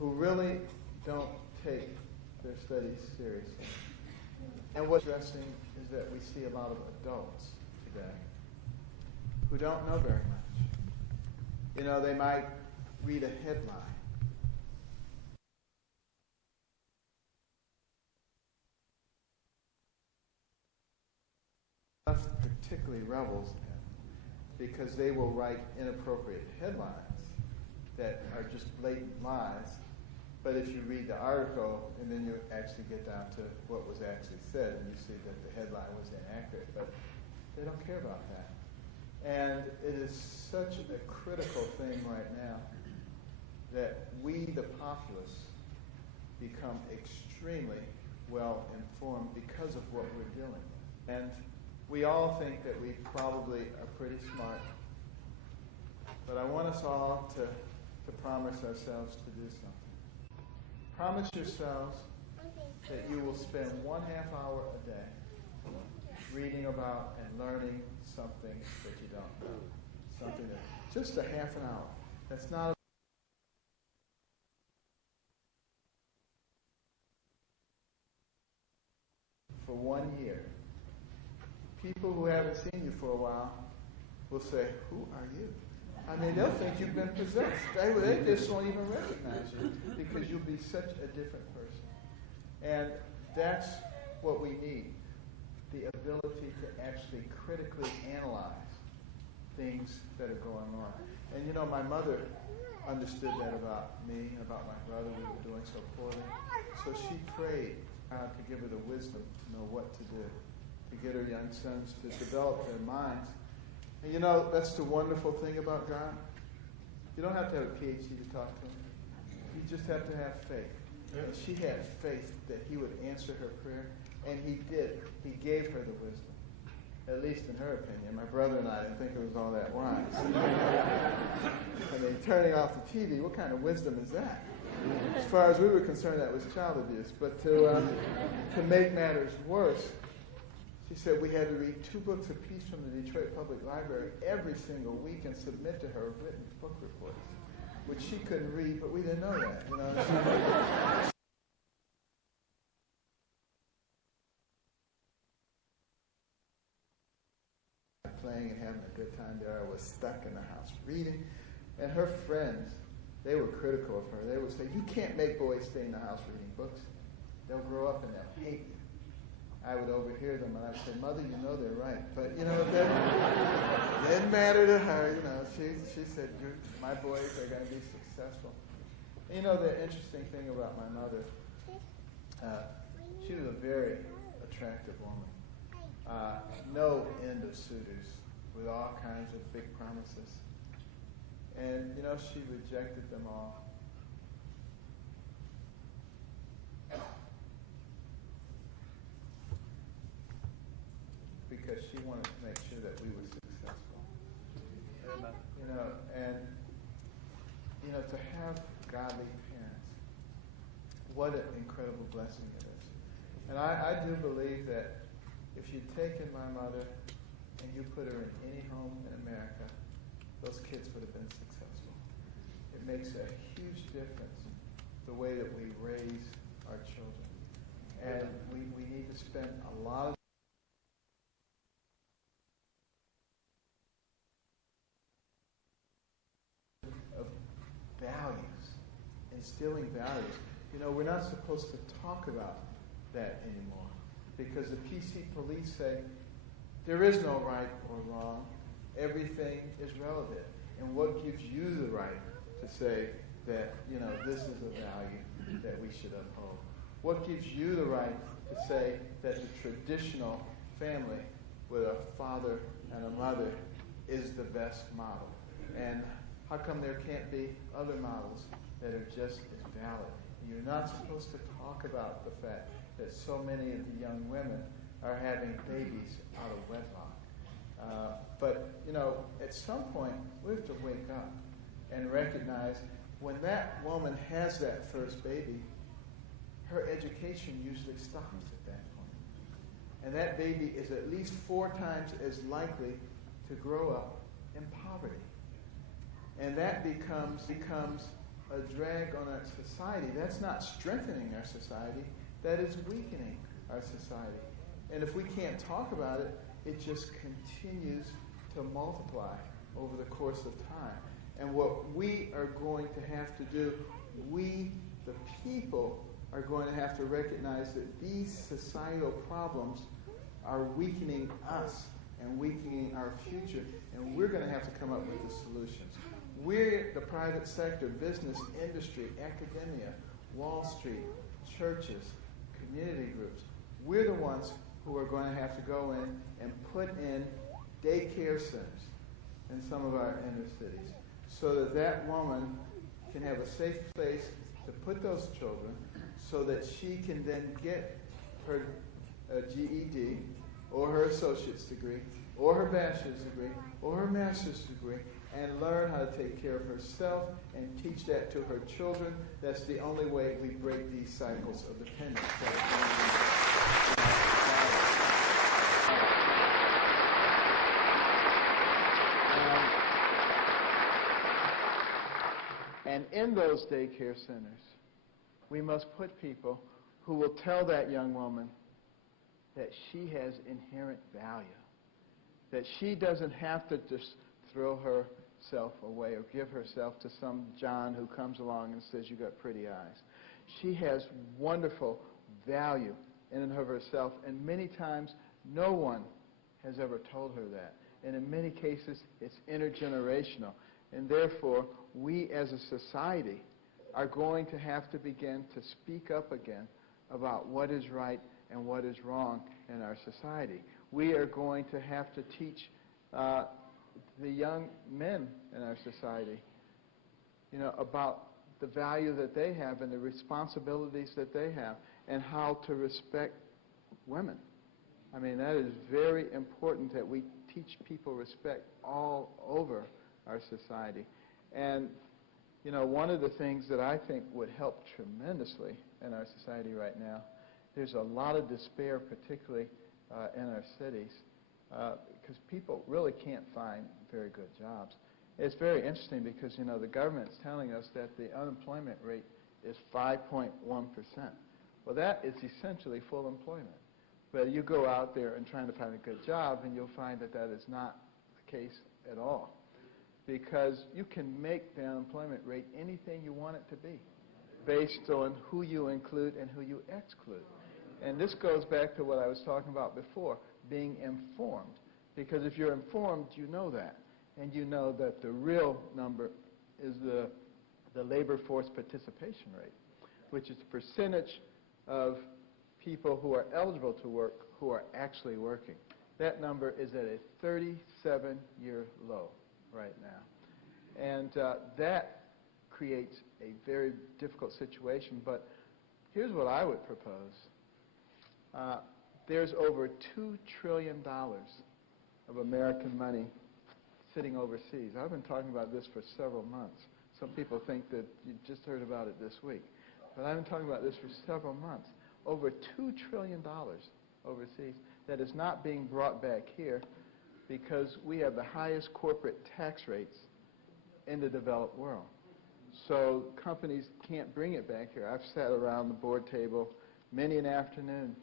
who really don't take their studies seriously. And what's interesting is that we see a lot of adults today who don't know very much. You know, they might read a headline. Particularly rebels in, because they will write inappropriate headlines that are just blatant lies. But if you read the article and then you actually get down to what was actually said, and you see that the headline was inaccurate, but they don't care about that. And it is such a critical thing right now that we, the populace, become extremely well informed because of what we're dealing with. And we all think that we probably are pretty smart, but I want us all to promise ourselves to do something. Promise yourselves that you will spend 1/2 hour a day reading about and learning something that you don't know. Something that, just a half an hour. That's not for 1 year. People who haven't seen you for a while will say, "Who are you?" I mean, they'll think you've been possessed. They just won't even recognize you because you'll be such a different person. And that's what we need, the ability to actually critically analyze things that are going on. And you know, my mother understood that about me and about my brother. We were doing so poorly. So she prayed God to give her the wisdom to know what to do, to get her young sons to develop their minds. And you know, that's the wonderful thing about God. You don't have to have a PhD to talk to him. You just have to have faith. And she had faith that he would answer her prayer, and he did. He gave her the wisdom, at least in her opinion. My brother and I didn't think it was all that wise. I mean, turning off the TV, what kind of wisdom is that? As far as we were concerned, that was child abuse. But to make matters worse, she said we had to read 2 books apiece from the Detroit Public Library every single week and submit to her written book reports, which she couldn't read, but we didn't know that. You know? Playing and having a good time there. I was stuck in the house reading, and her friends, they were critical of her. They would say, "You can't make boys stay in the house reading books. They'll grow up and they'll hate you." I would overhear them, and I'd say, "Mother, you know they're right." But, you know, that didn't matter to her. You know, she said, "My boys are going to be successful." And, you know, the interesting thing about my mother, she was a very attractive woman. No end of suitors with all kinds of big promises. And, you know, she rejected them all. Because she wanted to make sure that we were successful. You know, and, you know, to have godly parents, what an incredible blessing it is. And I do believe that if you'd taken my mother and you put her in any home in America, those kids would have been successful. It makes a huge difference the way that we raise our children. And we need to spend a lot of values, instilling values. You know, we're not supposed to talk about that anymore because the PC police say there is no right or wrong. Everything is relative. And what gives you the right to say that, you know, this is a value that we should uphold? What gives you the right to say that the traditional family with a father and a mother is the best model? And how come there can't be other models that are just as valid? You're not supposed to talk about the fact that so many of the young women are having babies out of wedlock. But, you know, at some point, we have to wake up and recognize when that woman has that first baby, her education usually stops at that point. And that baby is at least 4 times as likely to grow up in poverty. And that becomes a drag on our society. That's not strengthening our society. That is weakening our society. And if we can't talk about it, it just continues to multiply over the course of time. And what we are going to have to do, we, the people, are going to have to recognize that these societal problems are weakening us and weakening our future, and we're going to have to come up with the solutions. We're the private sector, business, industry, academia, Wall Street, churches, community groups. We're the ones who are going to have to go in and put in daycare centers in some of our inner cities so that that woman can have a safe place to put those children so that she can then get her GED or her associate's degree or her bachelor's degree or her master's degree and learn how to take care of herself and teach that to her children. That's the only way we break these cycles of dependence. And in those daycare centers, we must put people who will tell that young woman that she has inherent value, that she doesn't have to just throw herself away or give herself to some John who comes along and says, "You got pretty eyes." She has wonderful value in and of herself, and many times no one has ever told her that. And in many cases, it's intergenerational. And therefore, we as a society are going to have to begin to speak up again about what is right and what is wrong in our society. We are going to have to teach the young men in our society, about the value that they have and the responsibilities that they have and how to respect women. I mean, that is very important that we teach people respect all over our society. And, one of the things that I think would help tremendously in our society right now, there's a lot of despair, particularly in our cities, because people really can't find very good jobs. It's very interesting because, the government's telling us that the unemployment rate is 5.1%. Well, that is essentially full employment. But you go out there and trying to find a good job, and you'll find that that is not the case at all. Because you can make the unemployment rate anything you want it to be based on who you include and who you exclude. And this goes back to what I was talking about before, being informed. Because if you're informed, you know that. And you know that the real number is the labor force participation rate, which is the percentage of people who are eligible to work who are actually working. That number is at a 37-year low right now. And that creates a very difficult situation. But here's what I would propose. There's over $2 trillion of American money sitting overseas. I've been talking about this for several months. Some people think that you just heard about it this week. But I've been talking about this for several months. Over $2 trillion overseas that is not being brought back here because we have the highest corporate tax rates in the developed world. So companies can't bring it back here. I've sat around the board table many an afternoon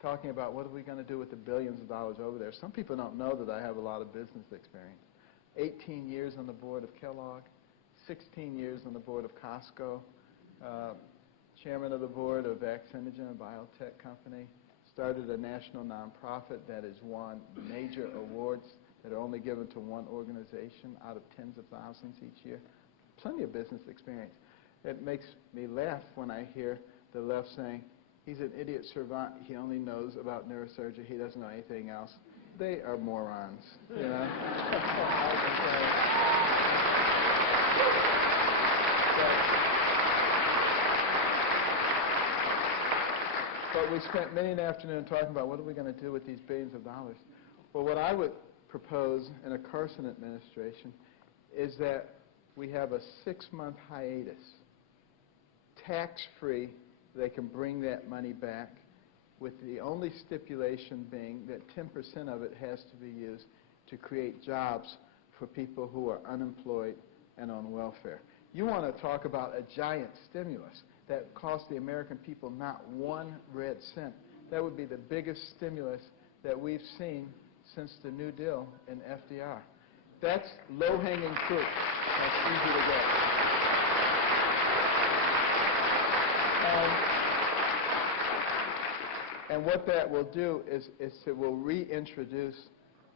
talking about what are we going to do with the billions of dollars over there. Some people don't know that I have a lot of business experience. 18 years on the board of Kellogg, 16 years on the board of Costco, chairman of the board of Vaccinogen, a biotech company, started a national nonprofit that has won major awards that are only given to one organization out of tens of thousands each year. Plenty of business experience. It makes me laugh when I hear the left saying, he's an idiot savant, he only knows about neurosurgery, he doesn't know anything else. They are morons, you know? But we spent many an afternoon talking about what are we going to do with these billions of dollars. Well, what I would propose in a Carson administration is that we have a 6-month hiatus, tax-free. They can bring that money back with the only stipulation being that 10% of it has to be used to create jobs for people who are unemployed and on welfare. You want to talk about a giant stimulus that cost the American people not 1 red cent. That would be the biggest stimulus that we've seen since the New Deal in FDR. That's low-hanging fruit. That's easy to get. And what that will do is it will reintroduce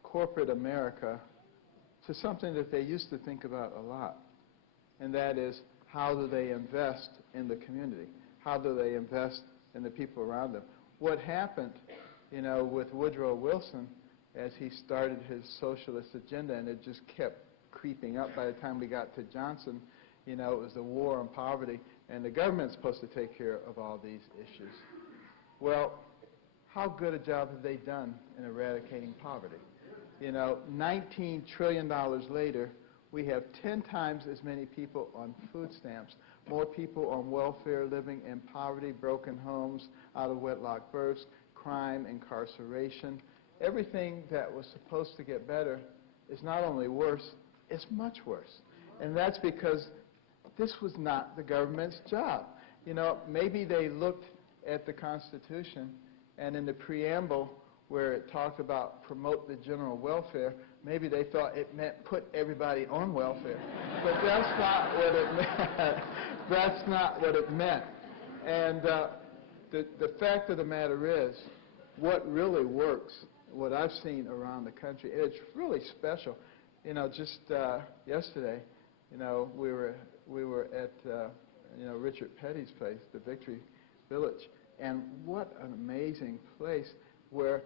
corporate America to something that they used to think about a lot, and that is, how do they invest in the community? How do they invest in the people around them? What happened, with Woodrow Wilson as he started his socialist agenda, and it just kept creeping up. By the time we got to Johnson, it was the war on poverty, and the government's supposed to take care of all these issues. Well, how good a job have they done in eradicating poverty? $19 trillion later, we have 10 times as many people on food stamps, more people on welfare living in poverty, broken homes, out-of-wedlock births, crime, incarceration. Everything that was supposed to get better is not only worse, it's much worse. And that's because this was not the government's job. Maybe they looked at the Constitution, and in the preamble where it talked about promote the general welfare, maybe they thought it meant put everybody on welfare. But that's not what it meant. That's not what it meant. And the fact of the matter is, what really works, what I've seen around the country, it's really special. Just yesterday, we were at Richard Petty's place, the Victory Village, and what an amazing place where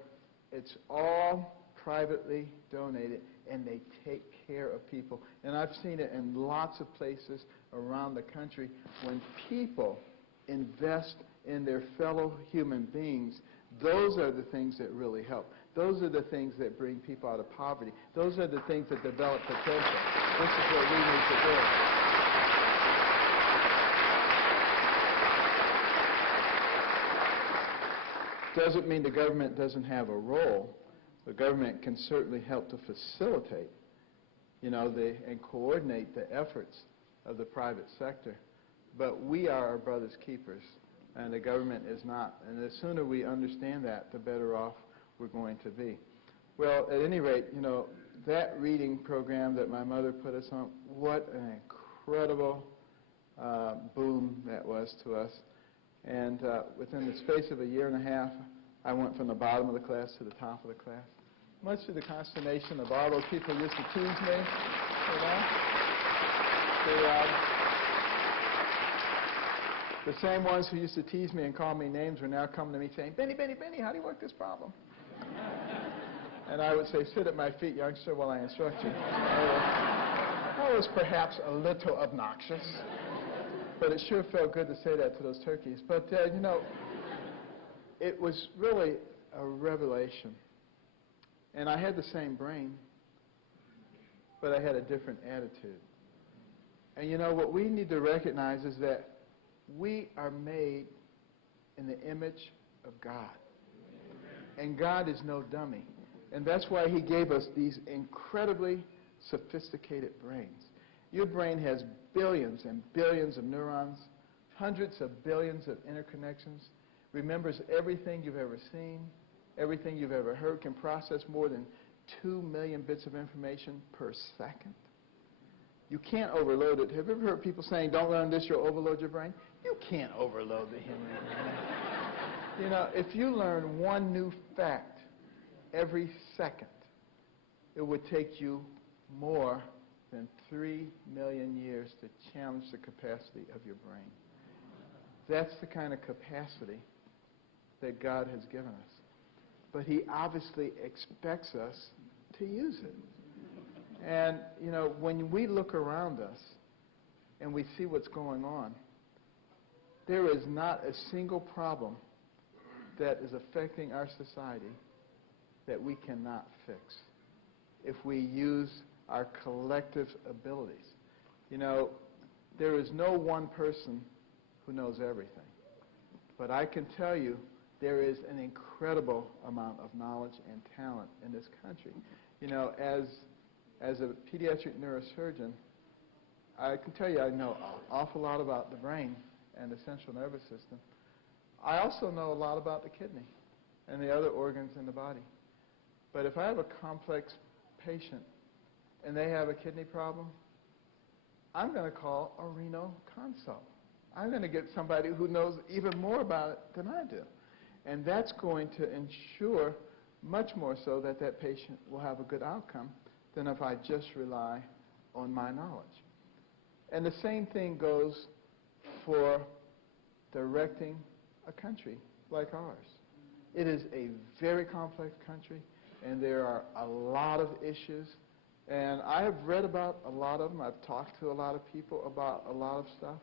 it's all privately donated, and they take care of people. And I've seen it in lots of places around the country. When people invest in their fellow human beings, those are the things that really help. Those are the things that bring people out of poverty. Those are the things that develop potential. This is what we need to do. Doesn't mean the government doesn't have a role. The government can certainly help to facilitate, and coordinate the efforts of the private sector. But we are our brother's keepers, and the government is not. And the sooner we understand that, the better off we're going to be. Well, at any rate, that reading program that my mother put us on, what an incredible boom that was to us. And within the space of a year and a half, I went from the bottom of the class to the top of the class. Much to the consternation of all those people who used to tease me, The same ones who used to tease me and call me names were now coming to me saying, Benny, Benny, Benny, how do you work this problem? And I would say, sit at my feet, youngster, while I instruct you. I was perhaps a little obnoxious, but it sure felt good to say that to those turkeys. But, it was really a revelation. And I had the same brain, but I had a different attitude. And what we need to recognize is that we are made in the image of God. And God is no dummy. And that's why he gave us these incredibly sophisticated brains. Your brain has billions and billions of neurons, hundreds of billions of interconnections, remembers everything you've ever seen, everything you've ever heard, can process more than 2 million bits of information per second. You can't overload it. Have you ever heard people saying, don't learn this, you'll overload your brain? You can't overload the human brain. If you learn one new fact every second, it would take you more than 3 million years to challenge the capacity of your brain. That's the kind of capacity that God has given us. But he obviously expects us to use it. And, when we look around us and we see what's going on, there is not a single problem that is affecting our society that we cannot fix if we use our collective abilities. There is no one person who knows everything. But I can tell you there is an incredible amount of knowledge and talent in this country. As a pediatric neurosurgeon, I can tell you I know an awful lot about the brain and the central nervous system. I also know a lot about the kidney and the other organs in the body. But if I have a complex patient and they have a kidney problem, I'm going to call a renal consult. I'm going to get somebody who knows even more about it than I do. And that's going to ensure much more so that that patient will have a good outcome than if I just rely on my knowledge. And the same thing goes for directing a country like ours. It is a very complex country, and there are a lot of issues. And I have read about a lot of them. I've talked to a lot of people about a lot of stuff.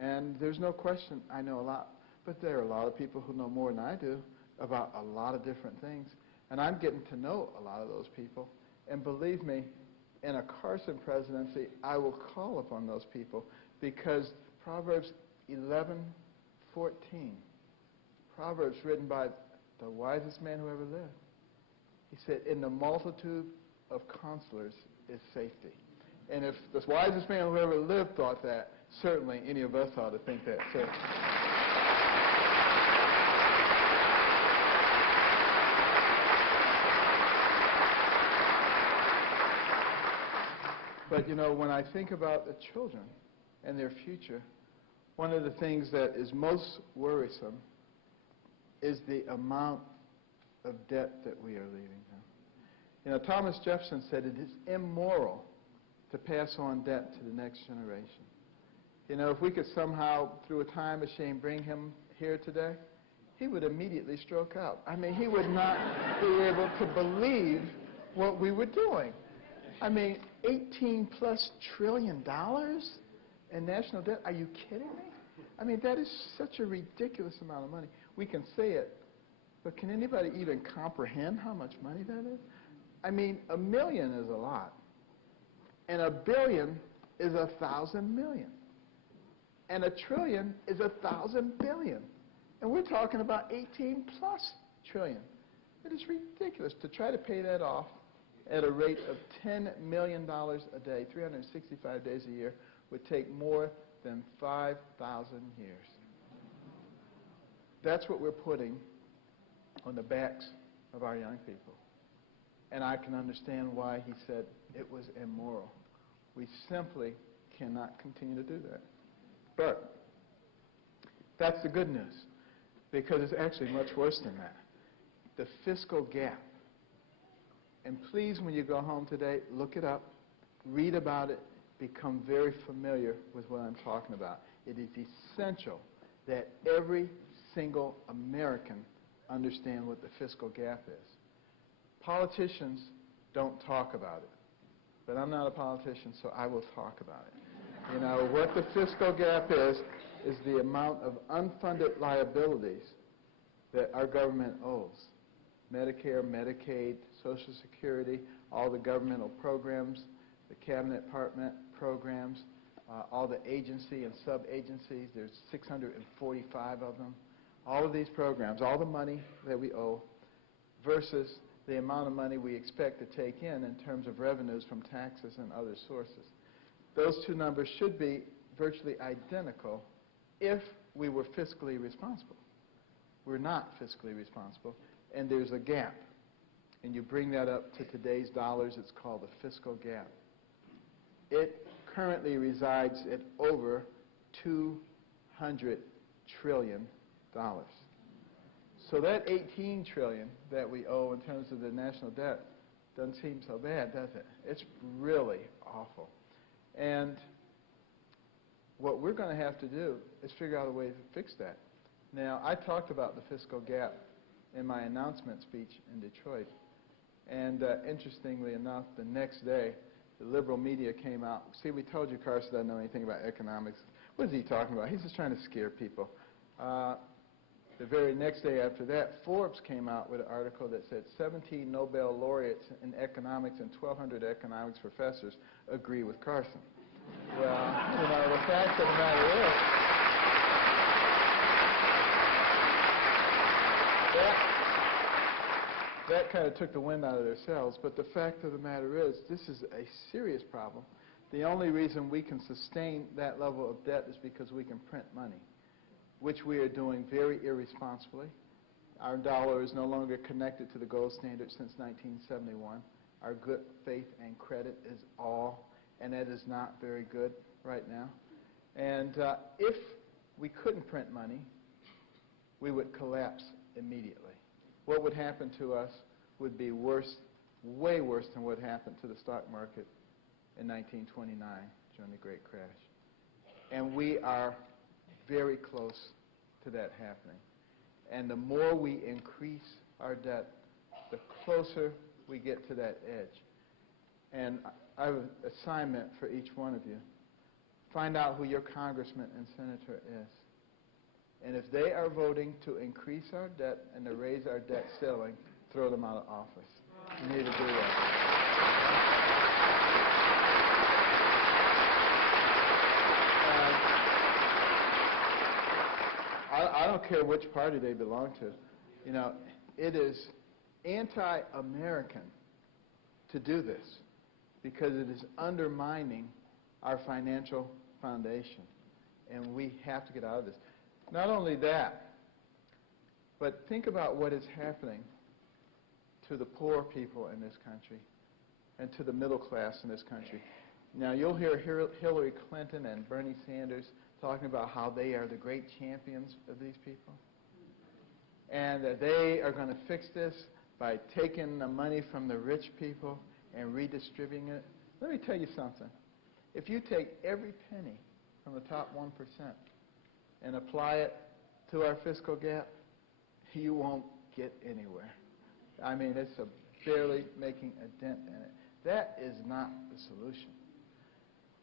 And there's no question I know a lot. But there are a lot of people who know more than I do about a lot of different things. And I'm getting to know a lot of those people. And believe me, in a Carson presidency, I will call upon those people because Proverbs 11:14, Proverbs written by the wisest man who ever lived. He said, in the multitude of counselors is safety. And if the wisest man who ever lived thought that, certainly any of us ought to think that. So, but, you know, when I think about the children and their future, one of the things that is most worrisome is the amount of debt that we are leaving them. You know, Thomas Jefferson said it is immoral to pass on debt to the next generation. You know, if we could somehow, through a time machine, bring him here today, he would immediately stroke out. I mean, he would not be able to believe what we were doing. I mean, $18+ trillion in national debt? Are you kidding me? I mean, that is such a ridiculous amount of money. We can say it, but can anybody even comprehend how much money that is? I mean, $1 million is a lot, and $1 billion is 1,000 million, and $1 trillion is 1,000 billion, and we're talking about 18+ trillion. It is ridiculous to try to pay that off at a rate of $10 million a day, 365 days a year, would take more than 5,000 years. That's what we're putting on the backs of our young people. And I can understand why he said it was immoral. We simply cannot continue to do that. But that's the good news, because it's actually much worse than that. The fiscal gap. And please, when you go home today, look it up, read about it, become very familiar with what I'm talking about. It is essential that every single American understand what the fiscal gap is. Politicians don't talk about it, but I'm not a politician, so I will talk about it. You know, what the fiscal gap is the amount of unfunded liabilities that our government owes. Medicare, Medicaid, Social Security, all the governmental programs, the cabinet department programs, all the agency and sub-agencies, there's 645 of them. All of these programs, all the money that we owe versus the amount of money we expect to take in terms of revenues from taxes and other sources. Those two numbers should be virtually identical if we were fiscally responsible. We're not fiscally responsible, and there's a gap. And you bring that up to today's dollars, it's called the fiscal gap. It currently resides at over $200 trillion. So that 18 trillion that we owe in terms of the national debt doesn't seem so bad, does it? It's really awful. And what we're going to have to do is figure out a way to fix that. Now, I talked about the fiscal gap in my announcement speech in Detroit. And interestingly enough, the next day, the liberal media came out. See, we told you Carson doesn't know anything about economics. What is he talking about? He's just trying to scare people. The very next day after that, Forbes came out with an article that said 17 Nobel laureates in economics and 1,200 economics professors agree with Carson. Well, you know, the fact of the matter is, that kind of took the wind out of their sails. But the fact of the matter is, this is a serious problem The only reason we can sustain that level of debt is because we can print money, which we are doing very irresponsibly. Our dollar is no longer connected to the gold standard since 1971. Our good faith and credit is all, and that is not very good right now. And if we couldn't print money, we would collapse immediately. What would happen to us would be worse, way worse than what happened to the stock market in 1929 during the Great Crash. And we are very close to that happening. And the more we increase our debt, the closer we get to that edge. And I have an assignment for each one of you. Find out who your congressman and senator is. And if they are voting to increase our debt and to raise our debt ceiling, throw them out of office. You need to do that. I don't care which party they belong to. You know, it is anti-American to do this because it is undermining our financial foundation. And we have to get out of this. Not only that, but think about what is happening to the poor people in this country and to the middle class in this country. Now, you'll hear Hillary Clinton and Bernie Sanders talking about how they are the great champions of these people and that they are going to fix this by taking the money from the rich people and redistributing it. Let me tell you something. If you take every penny from the top 1% and apply it to our fiscal gap, you won't get anywhere. I mean, it's barely making a dent in it. That is not the solution.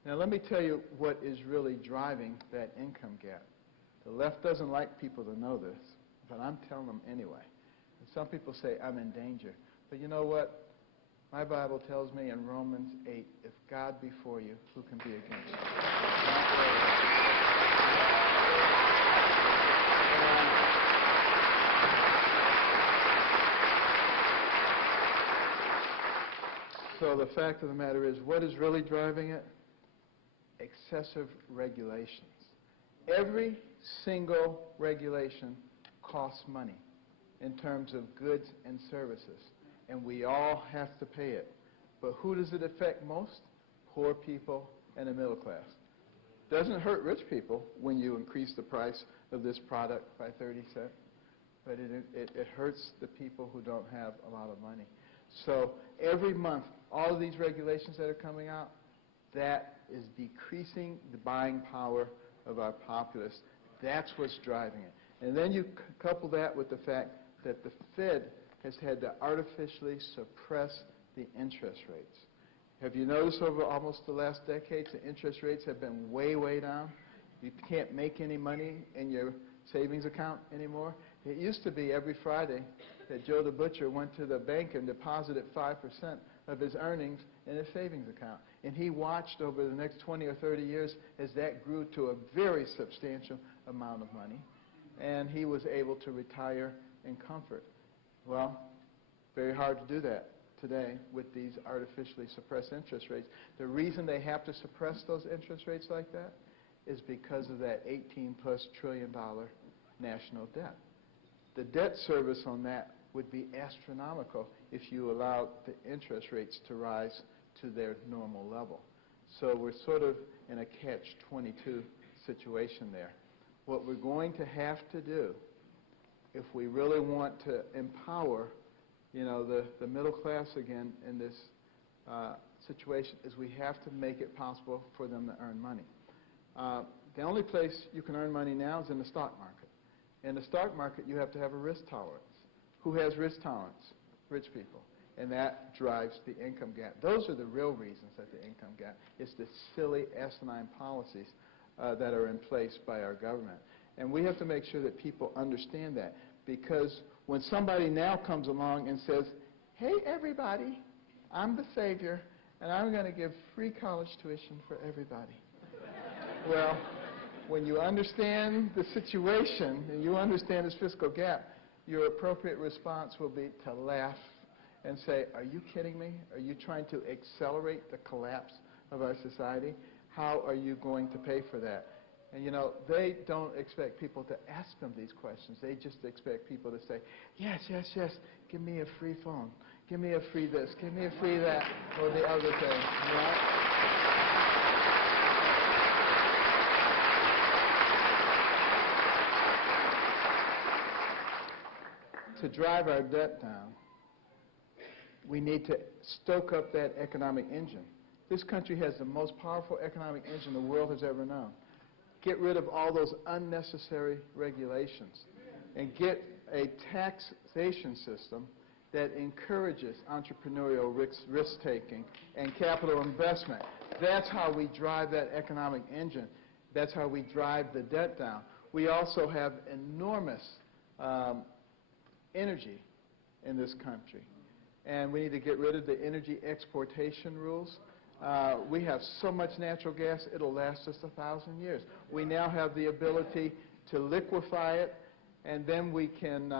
Now, let me tell you what is really driving that income gap. The left doesn't like people to know this, but I'm telling them anyway. And some people say I'm in danger. But you know what? My Bible tells me in Romans 8, if God be for you, who can be against you? So the fact of the matter is, what is really driving it? Excessive regulations. Every single regulation costs money in terms of goods and services, and we all have to pay it. But who does it affect most? Poor people and the middle class. Doesn't hurt rich people when you increase the price of this product by 30 cents, but it hurts the people who don't have a lot of money. So every month, all of these regulations that are coming out, that is decreasing the buying power of our populace. That's what's driving it. And then you couple that with the fact that the Fed has had to artificially suppress the interest rates. Have you noticed over almost the last decades, the interest rates have been way, way down? You can't make any money in your savings account anymore. It used to be every Friday that Joe the Butcher went to the bank and deposited 5% of his earnings in his savings account. And he watched over the next 20 or 30 years as that grew to a very substantial amount of money. And he was able to retire in comfort. Well, very hard to do that today with these artificially suppressed interest rates. The reason they have to suppress those interest rates like that is because of that $18+ trillion national debt. The debt service on that would be astronomical if you allowed the interest rates to rise to their normal level. So we're sort of in a catch-22 situation there. What we're going to have to do, if we really want to empower, the middle class again in this situation, is we have to make it possible for them to earn money. The only place you can earn money now is in the stock market. In the stock market, you have to have a risk tolerance. Who has risk tolerance? Rich people. And that drives the income gap. Those are the real reasons that the income gap. It's the silly, asinine policies that are in place by our government. And we have to make sure that people understand that. Because when somebody now comes along and says, hey, everybody, I'm the savior, and I'm going to give free college tuition for everybody. Well, when you understand the situation and you understand this fiscal gap, your appropriate response will be to laugh and say, are you kidding me? Are you trying to accelerate the collapse of our society. How are you going to pay for that? And, you know, they don't expect people to ask them these questions. They just expect people to say, yes, yes, yes, give me a free phone. Give me a free this. Give me a free that, or the other thing. Right? To drive our debt down, we need to stoke up that economic engine. This country has the most powerful economic engine the world has ever known. Get rid of all those unnecessary regulations and get a taxation system that encourages entrepreneurial risk-taking and capital investment. That's how we drive that economic engine. That's how we drive the debt down. We also have enormous energy in this country, and we need to get rid of the energy exportation rules. We have so much natural gas, it'll last us 1,000 years. We now have the ability to liquefy it, and then we can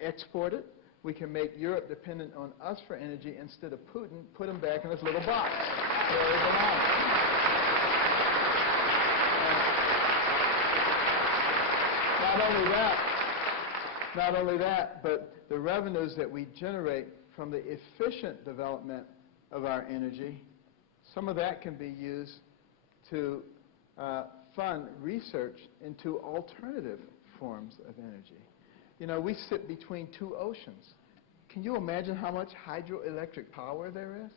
export it. We can make Europe dependent on us for energy instead of Putin, put them back in this little box. Where they belong. Not only that, but the revenues that we generate from the efficient development of our energy, some of that can be used to fund research into alternative forms of energy. You know, we sit between two oceans. Can you imagine how much hydroelectric power there is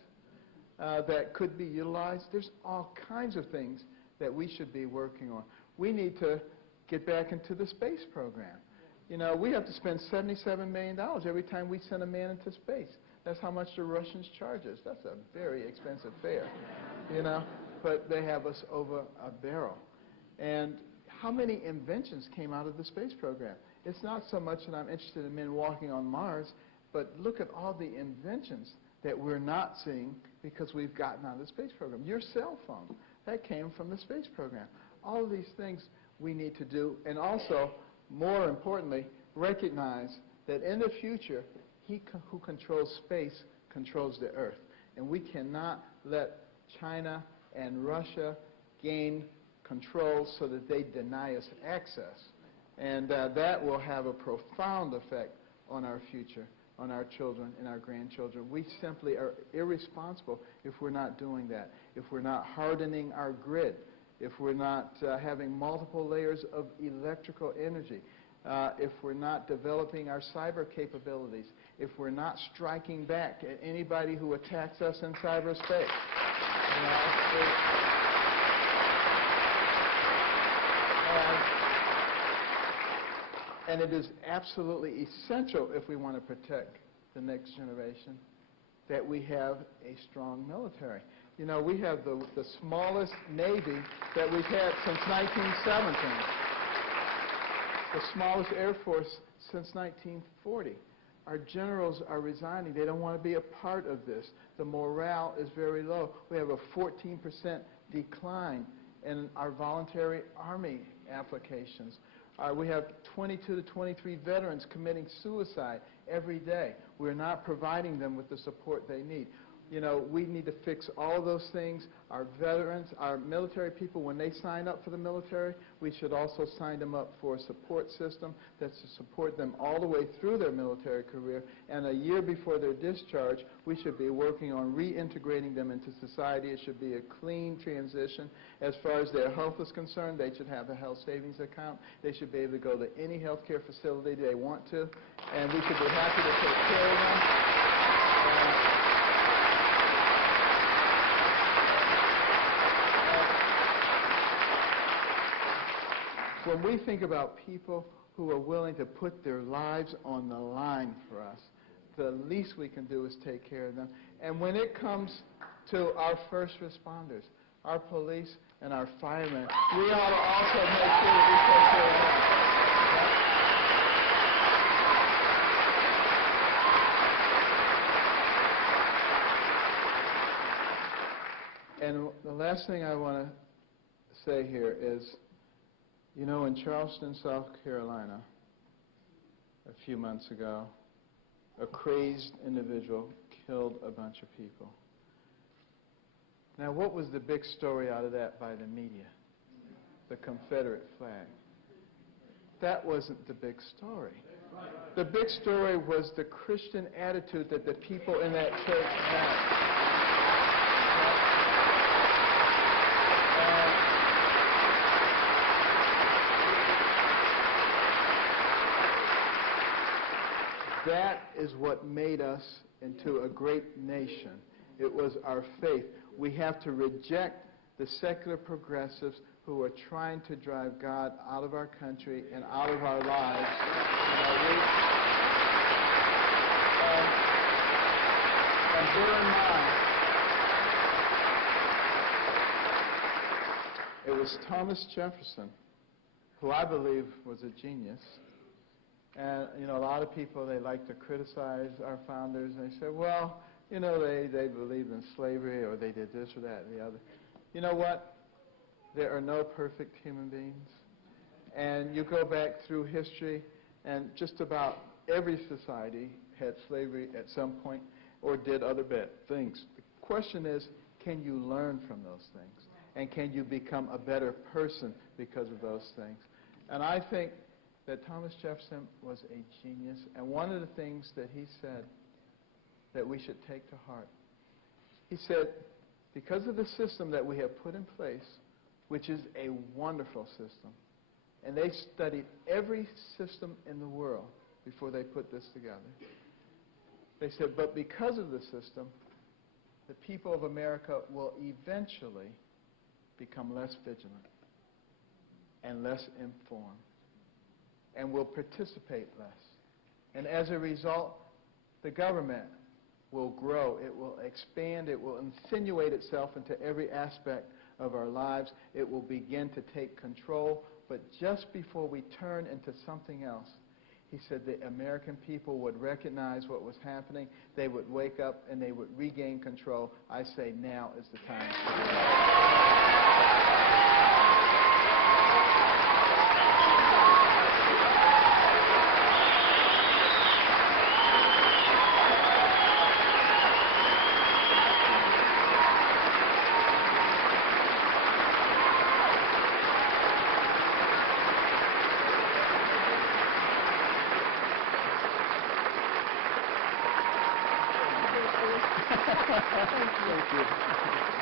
that could be utilized? There's all kinds of things that we should be working on. We need to get back into the space program. You know, we have to spend $77 million every time we send a man into space. That's how much the Russians charge us. That's a very expensive fare, you know, but they have us over a barrel. And how many inventions came out of the space program? It's not so much that I'm interested in men walking on Mars, but look at all the inventions that we're not seeing because we've gotten out of the space program. Your cell phone, that came from the space program. All of these things we need to do, and also, more importantly, recognize that in the future, he who controls space controls the Earth. And we cannot let China and Russia gain control so that they deny us access. And that will have a profound effect on our future, on our children and our grandchildren. We simply are irresponsible if we're not doing that, if we're not hardening our grid, if we're not having multiple layers of electrical energy, if we're not developing our cyber capabilities, if we're not striking back at anybody who attacks us in cyberspace. And it is absolutely essential, if we want to protect the next generation, that we have a strong military. You know, we have the smallest Navy that we've had since 1917. The smallest Air Force since 1940. Our generals are resigning. They don't want to be a part of this. The morale is very low. We have a 14% decline in our voluntary Army applications. We have 22 to 23 veterans committing suicide every day. We're not providing them with the support they need. You know, we need to fix all those things. Our veterans, our military people, when they sign up for the military, we should also sign them up for a support system that's to support them all the way through their military career. And a year before their discharge, we should be working on reintegrating them into society. It should be a clean transition. As far as their health is concerned, they should have a health savings account. They should be able to go to any health care facility they want to. And we should be happy to take care of them. When we think about people who are willing to put their lives on the line for us, the least we can do is take care of them. And when it comes to our first responders, our police and our firemen, we ought to also make sure that we take care of them. And the last thing I want to say here is, you know, in Charleston, South Carolina, a few months ago, a crazed individual killed a bunch of people. Now, what was the big story out of that by the media? The Confederate flag. That wasn't the big story. The big story was the Christian attitude that the people in that church had. That is what made us into a great nation. It was our faith. We have to reject the secular progressives who are trying to drive God out of our country and out of our lives. And bear in mind, it was Thomas Jefferson, who I believe was a genius. And, a lot of people, they like to criticize our founders, and they say, well, they believed in slavery, or they did this or that and the other. You know what? There are no perfect human beings. And you go back through history, and just about every society had slavery at some point or did other bad things. The question is, can you learn from those things? And can you become a better person because of those things? And I think that Thomas Jefferson was a genius. And one of the things that he said that we should take to heart, he said, because of the system that we have put in place, which is a wonderful system, and they studied every system in the world before they put this together. They said, but because of the system, the people of America will eventually become less vigilant and less informed and will participate less. And as a result, the government will grow, it will expand, it will insinuate itself into every aspect of our lives. It will begin to take control. But just before we turn into something else, he said the American people would recognize what was happening. They would wake up and they would regain control. I say now is the time. Thank you.